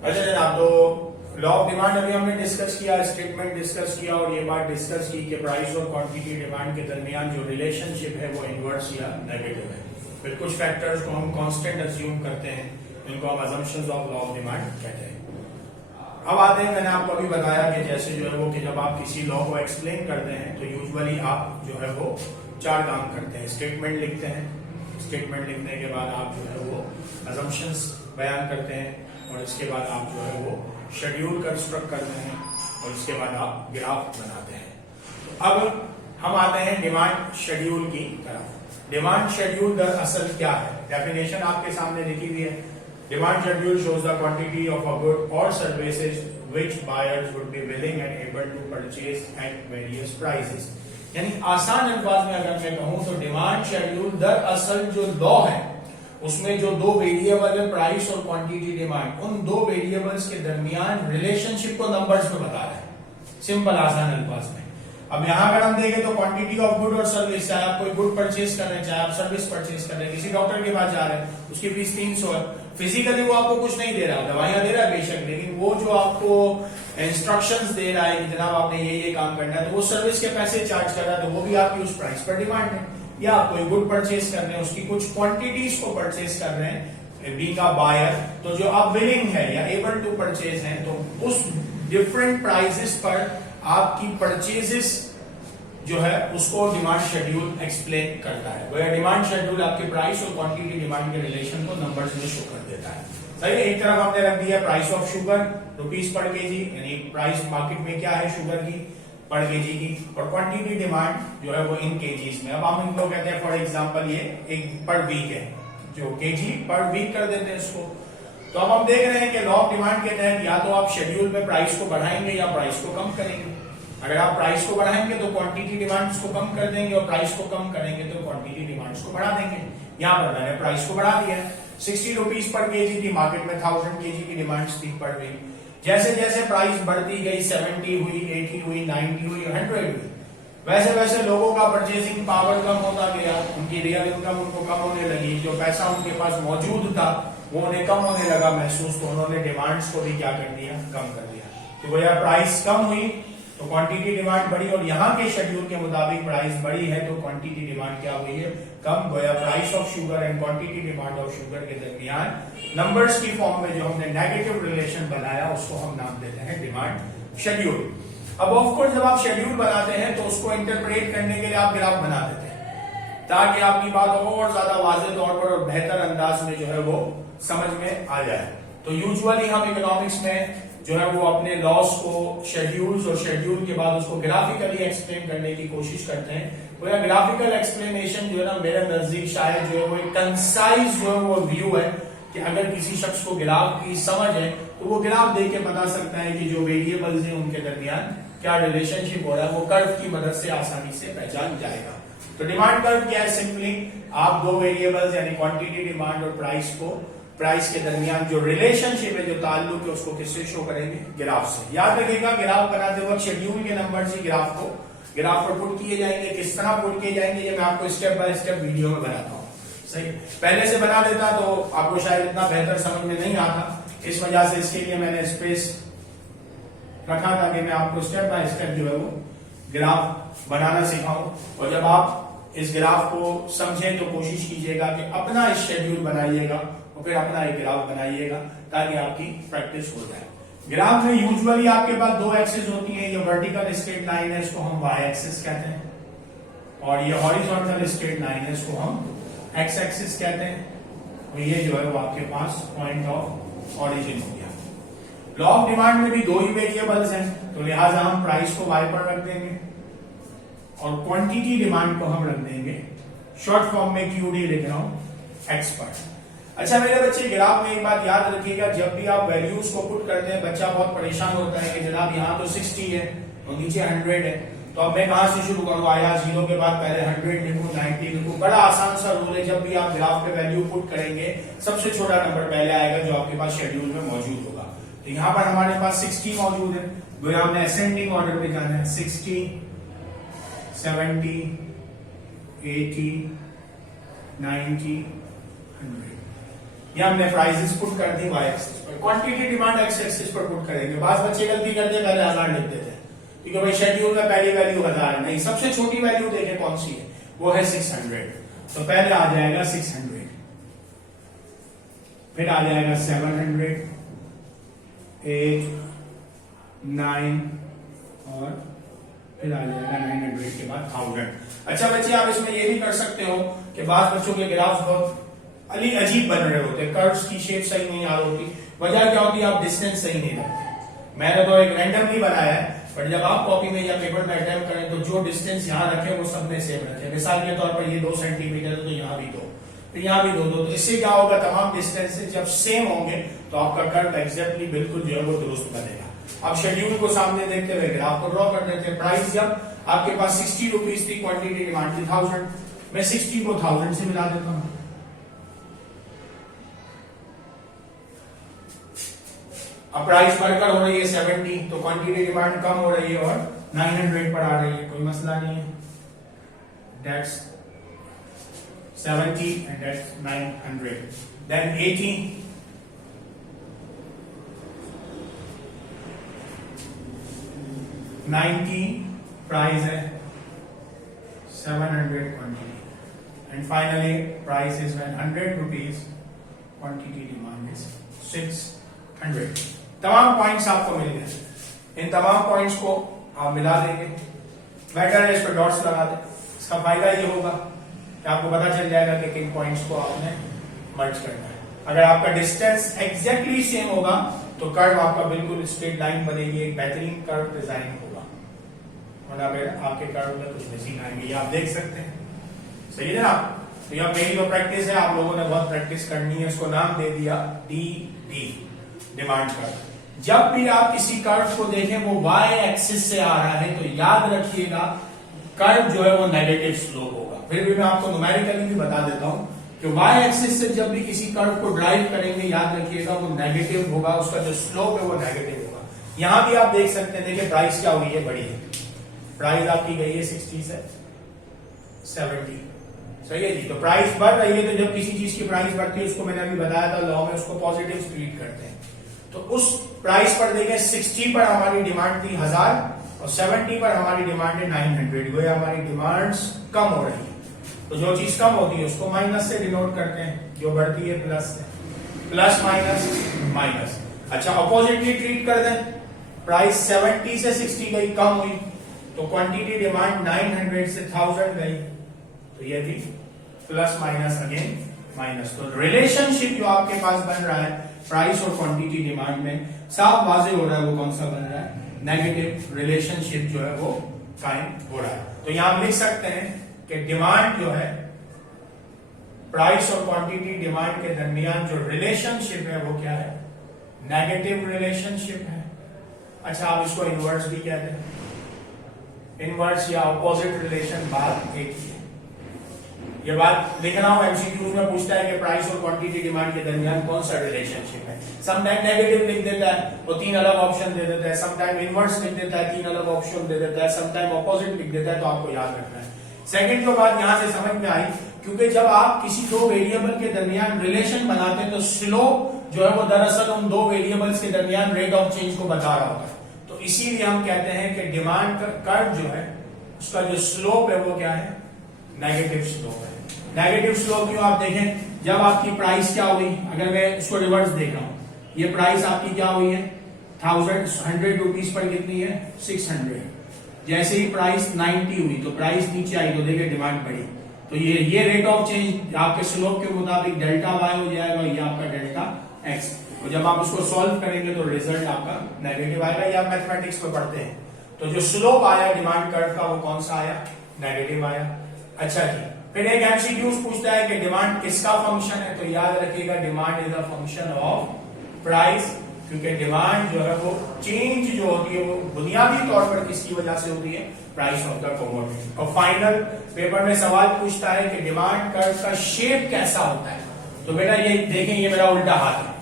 अच्छा जनाब, तो लॉ ऑफ डिमांड अभी हमने डिस्कस किया, स्टेटमेंट डिस्कस किया और ये बात डिस्कस की कि प्राइस और क्वांटिटी डिमांड के दरमियान जो रिलेशनशिप है वो इनवर्स या नेगेटिव है। फिर कुछ फैक्टर्स को हम कांस्टेंट अज्यूम करते हैं, इनको हम assumptions of law of demand कहते हैं। अब आते हैं, मैंने आपको अभी बताया कि जैसे जो है वो कि जब आप किसी लॉ को एक्सप्लेन करते हैं तो यूजुअली आप जो है वो चार काम करते हैं। स्टेटमेंट लिखते हैं, स्टेटमेंट लिखने के बाद आप जो है वो अजम्पशंस बयान करते हैं और इसके बाद आप जो है वो शेड्यूल कंस्ट्रक्ट करते हैं और इसके बाद आप ग्राफ बनाते हैं। तो अब हम आते हैं डिमांड शेड्यूल की तरफ। डिमांड शेड्यूल दरअसल क्या है? डेफिनेशन आपके सामने लिखी हुई है। Demand schedule shows the quantity of a good or services which buyers would be willing and able to purchase at various prices। यानी आसान अल्फाज में अगर मैं कहूं तो डिमांड शेड्यूल दरअसल जो लॉ है उसमें जो दो वेरिएबल है प्राइस और क्वांटिटी डिमांड, उन दो वेरिएबल्स के दरमियान रिलेशनशिप को नंबर्स में बता रहा है, सिंपल आसान अल्फाज में। अब यहां अगर हम देखें तो क्वांटिटी ऑफ गुड और सर्विस, चाहे आप कोई गुड परचेज कर रहे हैं चाहे आप सर्विस परचेज कर रहे हैं, किसी डॉक्टर के पास जा रहे हैं उसकी फीस 300 है। फिजिकली वो आपको कुछ नहीं दे रहा, दवाइयां दे रहा है बेशक, लेकिन वो जो आपको इंस्ट्रक्शंस दे रहा है कि जनाब आपने ये काम करना है, तो वो सर्विस के पैसे चार्ज कर रहा है, तो वो भी आपकी उस प्राइस पर डिमांड है। या आप कोई गुड परचेज कर रहे हैं, उसकी कुछ क्वांटिटीज को परचेज कर रहे हैं, बीइंग अ बायर, तो जो आप विलिंग है या एबल टू परचेज हैं, तो उस डिफरेंट प्राइसेस पर आपकी परचेजेस जो है उसको डिमांड शेड्यूल एक्सप्लेन करता है। वह डिमांड शेड्यूल आपके प्राइस और क्वांटिटी डिमांड के रिलेशन को नंबर्स में शो कर देता है। सही है। एक तरफ हमने रख दिया price of sugar rupees per KG, यानी प्राइस मार्केट में क्या है शुगर की पर केजी की, और क्वांटिटी डिमांड जो है वो इन केजीज में। अब हम इनको कहते हैं फॉर एग्जांपल ये एक पर वीक है, जो केजी पर वीक कर देते हैं इसको। तो अब हम देख रहे हैं कि लॉ ऑफ डिमांड के तहत या तो आप शेड्यूल में प्राइस को बढ़ाएंगे या प्राइस को कम करेंगे। अगर आप प्राइस को बढ़ाएंगे तो क्वांटिटी डिमांड्स को कम कर देंगे और प्राइस को कम करेंगे तो क्वांटिटी डिमांड्स को बढ़ा देंगे। यहाँ पर मैंने प्राइस को बढ़ा दिया है, 60 रुपीज पर केजी थी, मार्केट में 1000 केजी की डिमांड्स थी पर वीक। जैसे जैसे प्राइस बढ़ती गई, 70 हुई, 80 हुई, 90 हुई, 100 हुई, वैसे वैसे लोगों का परचेसिंग पावर कम होता गया, उनकी रियल इनकम उनको कम होने लगी, जो पैसा उनके पास मौजूद था वो उन्हें कम होने लगा महसूस, तो उन्होंने डिमांड्स को भी क्या कर दिया, कम कर दिया। तो वह प्राइस कम हुई तो क्वांटिटी डिमांड बढ़ी, और यहाँ के शेड्यूल के मुताबिक प्राइस बढ़ी है तो क्वांटिटी डिमांड क्या हुई है, कम। गोया price of sugar and quantity demand of sugar के दरमियान नंबर्स की फॉर्म में जो हमने नेगेटिव रिलेशन बनाया उसको हम नाम देते हैं डिमांड शेड्यूल। अब ऑफ कोर्स जब आप शेड्यूल बनाते हैं तो उसको इंटरप्रेट करने के लिए आप ग्राफ बना देते हैं ताकि आपकी बात और ज्यादा वाज़ेह तौर पर और बेहतर अंदाज में जो है वो समझ में आ जाए। तो यूजुअली हम इकोनॉमिक्स में जो है वो अपने लॉस को शेड्यूल्स और शेड्यूल के बाद उसको ग्राफिकली एक्सप्लेन करने की कोशिश करते हैं। वो या ग्राफिकल एक्सप्लेनेशन जो है ना, मेरे नजदीक शायद जो है वो एक कंसाइज जो है वो व्यू है कि अगर किसी शख्स को ग्राफ की समझ है तो वो ग्राफ देख के बता सकता है कि जो वेरिएबल्स हैं उनके दरमियान क्या रिलेशनशिप हो रहा है, वो कर्व की मदद से आसानी से पहचान जाएगा। तो डिमांड कर्व क्या है? सिंपली आप दो वेरिएबल्स यानी क्वांटिटी डिमांड और प्राइस के दरमियान जो रिलेशनशिप है, जो ताल्लुक है, उसको किससे शो करेंगे? ग्राफ से। याद रखिएगा ग्राफ बनाते वक्त शेड्यूल के नंबर से ग्राफ पर पुट किए जाएंगे। किस तरह पुट किए जाएंगे ये मैं आपको स्टेप बाय स्टेप वीडियो में बनाता हूँ। सही, पहले से बना देता तो आपको शायद इतना बेहतर समझ में नहीं आता, इस वजह से इसके लिए मैंने स्पेस रखा था कि मैं आपको स्टेप बाय स्टेप जो है वो ग्राफ बनाना सिखाऊं। और जब आप इस ग्राफ को समझें तो कोशिश कीजिएगा कि अपना एक शेड्यूल बनाइएगा और फिर अपना एक ग्राफ बनाइएगा ताकि आपकी प्रैक्टिस हो जाए। ग्राफ में यूजुअली आपके पास दो एक्सिस होती है, ये वर्टिकल स्ट्रेट लाइन है, इसको हम वाई एक्सिस कहते हैं, और ये हॉरिजॉन्टल स्ट्रेट लाइन है, इसको हम एक्स एक्सिस कहते हैं। और ये जो है वो आपके पास पॉइंट ऑफ ऑरिजिन हो गया। लॉ ऑफ डिमांड में भी दो ही वेरिएबल्स हैं, तो लिहाजा हम प्राइस को वाई पर रख देंगे और क्वांटिटी डिमांड को हम रख देंगे, शॉर्ट फॉर्म में क्यूडी लिख रहा हूं, एक्स पर। अच्छा मेरे बच्चे, ग्राफ में एक बात याद रखिएगा, जब भी आप वैल्यूज को पुट करते हैं बच्चा बहुत परेशान होता है कि जनाब यहाँ तो 60 है और नीचे 100 है, तो अब मैं कहां से शुरू करूंगा? या 0 के बाद पहले 100 लिखूं, 90 लिखूं? बड़ा आसान सा रूल है, जब भी आप ग्राफ पे वैल्यू पुट करेंगे सबसे छोटा नंबर पहले आएगा जो आपके पास शेड्यूल में मौजूद होगा। तो यहाँ पर हमारे पास 60 मौजूद है, तो हमने असेंडिंग ऑर्डर पे जाना है, 60, 70, 80, 90, 100। ये हमने प्राइसेस पुट कर दी वाई एक्सिस पर, क्वांटिटी डिमांड एक्स एक्सिस पर पुट करेंगे। बाद बच्चे गलती करते पहले 1000 लिख देते हैं क्योंकि भाई शेड्यूल में पहली वैल्यू 1000 नहीं, सबसे छोटी वैल्यू देखें कौन सी है, वो है 600। तो पहले आ जाएगा 600, फिर आ जाएगा 700, 8, 9 और फिर आ जाएगा 900 के बाद 1000। अच्छा बच्चे आप इसमें ये भी कर सकते हो कि बाद बच्चों के ग्राफ बहुत अजीब बन रहे होते हैं, कर्व्स की शेप सही नहीं आ रही होती। वजह क्या होती है, आप डिस्टेंस सही नहीं रखते। मैंने तो एक रैंडमली बनाया है, पर जब आप कॉपी में या पेपर में अटेम्प्ट करें तो जो डिस्टेंस यहाँ रखे वो सब में सेम रखे। मिसाल के तौर पर ये 2 सेंटीमीटर है तो यहाँ भी 2, फिर यहाँ भी 2, तो इससे क्या होगा, तमाम डिस्टेंसेज जब सेम होंगे तो आपका कर्व एग्जैक्टली बिल्कुल जो है वो दुरुस्त बनेगा। अब शेड्यूल को सामने देखते हुए ग्राफ को ड्रॉ कर देते हैं। प्राइस जब आपके पास 60 रुपीज थी, क्वांटिटी डिमांड थी 1000, मैं 60 को 1000 से मिला देता हूँ। अब प्राइस बढ़कर हो रही है 70, तो क्वांटिटी डिमांड कम हो रही है और 900 पर आ रही है, कोई मसला नहीं है। That's 70 and that's 900. Then 80, 90 price है, 700 quantity, and finally price is when 100 rupees, quantity demand is 600। तमाम पॉइंट्स आपको मिल गए। इन तमाम पॉइंट्स को आप मिला देंगे, बेटर है इस पर डॉट्स लगा दें। इसका फायदा ये होगा कि आपको पता चल जाएगा कि किन पॉइंट्स को आपने मर्ज करना है। अगर आपका डिस्टेंस एग्जैक्टली सेम होगा तो कर्व आपका बिल्कुल स्ट्रेट लाइन बनेगी, एक बेहतरीन कर्व डिजाइन होगा, वरना फिर आपके कर्व में कुछ मिसिंग आएंगे, ये आप देख सकते हैं। सही है ना। तो यह मेरी जो प्रैक्टिस है, आप लोगों ने बहुत प्रैक्टिस करनी है। इसको नाम दे दिया DD, डिमांड कर्व। जब भी आप किसी कर्व को देखें वो वाई एक्सिस से आ रहा है तो याद रखिएगा कर्व जो है वो नेगेटिव स्लोप होगा। फिर भी मैं आपको न्यूमेरिकली भी बता देता हूं कि वाई एक्सिस से जब भी किसी कर्व को ड्राइव करेंगे याद रखिएगा वो नेगेटिव होगा, उसका जो स्लोप है वो नेगेटिव होगा। यहां भी आप देख सकते हैं, देखिए प्राइस क्या हुई है, बढ़ी है। प्राइस आपकी गई है 60 से 70, सही है जी। तो प्राइस बढ़ रही है, तो जब किसी चीज की प्राइस बढ़ती है, उसको मैंने अभी बताया था लॉ में, उसको पॉजिटिव ट्रीट करते हैं। तो उस प्राइस पर देखिए 60 पर हमारी डिमांड थी 1000 और 70 पर हमारी डिमांड है 900, गोया हमारी डिमांड्स कम हो रही है। तो जो चीज कम होती है उसको माइनस से डिनोट करते हैं, जो बढ़ती है प्लस से, प्लस माइनस माइनस। अच्छा अपोजिटली ट्रीट कर दें, प्राइस 70 से 60 गई, कम हुई, तो क्वांटिटी डिमांड 900 से 1000 गई, तो ये थी प्लस माइनस अगेन माइनस। तो रिलेशनशिप जो आपके पास बन रहा है प्राइस और क्वांटिटी डिमांड में, साफ वाजे हो रहा है वो कौन सा बन रहा है, नेगेटिव रिलेशनशिप जो है वो कायम हो रहा है। तो यहां हम लिख सकते हैं कि डिमांड जो है, प्राइस और क्वांटिटी डिमांड के दरमियान जो रिलेशनशिप है वो क्या है, नेगेटिव रिलेशनशिप है। अच्छा आप इसको इनवर्स भी कहते हैं, इनवर्स या ऑपोजिट रिलेशन बात एक ही है। ये बात लिखना हो एमसीक्यूज में पूछता है कि प्राइस और क्वांटिटी डिमांड के दरमियान कौन सा रिलेशनशिप है। समटाइम नेगेटिव लिख देता है, वो 3 अलग ऑप्शन दे देता है, समटाइम इनवर्स लिख देता है, 3 अलग ऑप्शन दे देता है, समटाइम ऑपोजिट लिख देता है, तो आपको याद रखना है। सेकंड जो बात यहां से समझ में आई, क्योंकि जब आप किसी 2 वेरिएबल के दरमियान रिलेशन बनाते हैं तो स्लोप जो है वो दरअसल उन 2 वेरिएबल्स के दरमियान रेट ऑफ चेंज को बता रहा होता है। तो इसीलिए हम कहते हैं कि डिमांड कर्व जो है उसका जो स्लोप है वो क्या है, नेगेटिव स्लोप है। नेगेटिव स्लोप क्यों, आप देखें जब आपकी प्राइस क्या हुई, अगर मैं इसको रिवर्स देख रहा हूं, ये प्राइस आपकी क्या हुई है 100 रुपीज पर कितनी है 600। जैसे ही प्राइस 90 हुई तो प्राइस नीचे आई तो देखिए डिमांड बढ़ी। तो ये रेट ऑफ चेंज आपके स्लोप के मुताबिक डेल्टा वाई हो जाएगा, ये आपका डेल्टा एक्स। और जब आप उसको सॉल्व करेंगे तो रिजल्ट आपका नेगेटिव आएगा। ये आप मैथमेटिक्स में पढ़ते हैं। तो जो स्लोप आया डिमांड कर्व का वो कौन सा आया, नेगेटिव आया। अच्छा जी, फिर एक एमसीक्यूज पूछता है कि डिमांड किसका फंक्शन है, तो याद रखिएगा demand is a function of price, क्योंकि डिमांड जो है वो चेंज जो होती है वो बुनियादी तौर पर किसकी वजह से होती है, प्राइस ऑफ द कमोडिटी। और फाइनल पेपर में सवाल पूछता है कि डिमांड कर्व का शेप कैसा होता है। तो बेटा ये देखें, ये मेरा उल्टा हाथ है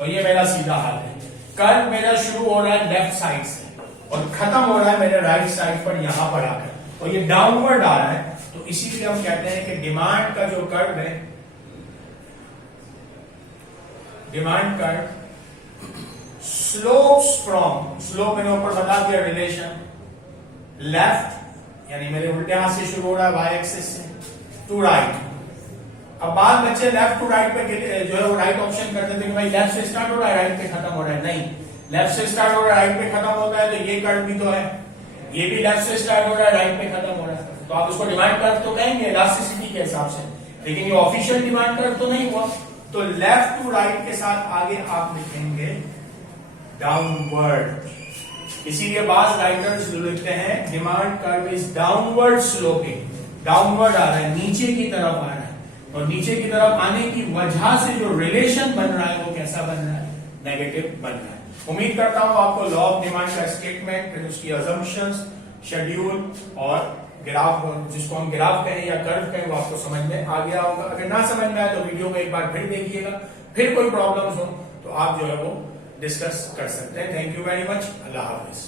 और ये मेरा सीधा हाथ है। कर्व मेरा शुरू हो रहा है लेफ्ट साइड से और खत्म हो रहा है मेरे राइट साइड पर यहां पर आकर, और ये डाउनवर्ड आ रहा है। तो इसीलिए हम कहते हैं कि डिमांड का जो कर्व है demand curve slopes from, slope मैंने ऊपर बता दिया रिलेशन, लेफ्ट यानी मेरे उल्टे हाथ से शुरू हो रहा है वाई एक्सिस से, टू राइट। अब बाद बच्चे लेफ्ट टू राइट पे जो है वो राइट ऑप्शन कर देते हैं कि भाई लेफ्ट से स्टार्ट हो रहा है राइट पे खत्म हो रहा है। नहीं, लेफ्ट से स्टार्ट हो रहा है राइट पे खत्म होता है, तो ये कर्व भी तो है, ये भी लेफ्ट से स्टार्ट हो रहा है राइट पे खत्म हो रहा है, तो आप उसको डिमांड कर्व तो कहेंगे इलास्टिसिटी के हिसाब से, लेकिन ये ऑफिशियल डिमांड कर्व तो नहीं हुआ। तो लेफ्ट टू राइट के साथ आगे आप लिखेंगे डाउनवर्ड, इसीलिए बाज राइटर्स जो लिखते हैं demand curve is downward sloping, downward आ रहा है, नीचे की तरफ आ रहा है, और नीचे की तरफ आने की वजह से जो रिलेशन बन रहा है वो कैसा बन रहा है, नेगेटिव बन रहा है। उम्मीद करता हूं आपको लॉ ऑफ डिमांड का स्टेटमेंट, फिर उसकी अजम्पशंस, शेड्यूल और ग्राफ, जिसको हम ग्राफ कहें या कर्व कहें, वो आपको समझ में आ गया होगा। अगर ना समझ में आए तो वीडियो को एक बार फिर देखिएगा, फिर कोई प्रॉब्लम्स हो तो आप जो है वो डिस्कस कर सकते हैं। Thank you very much, Allah Hafiz.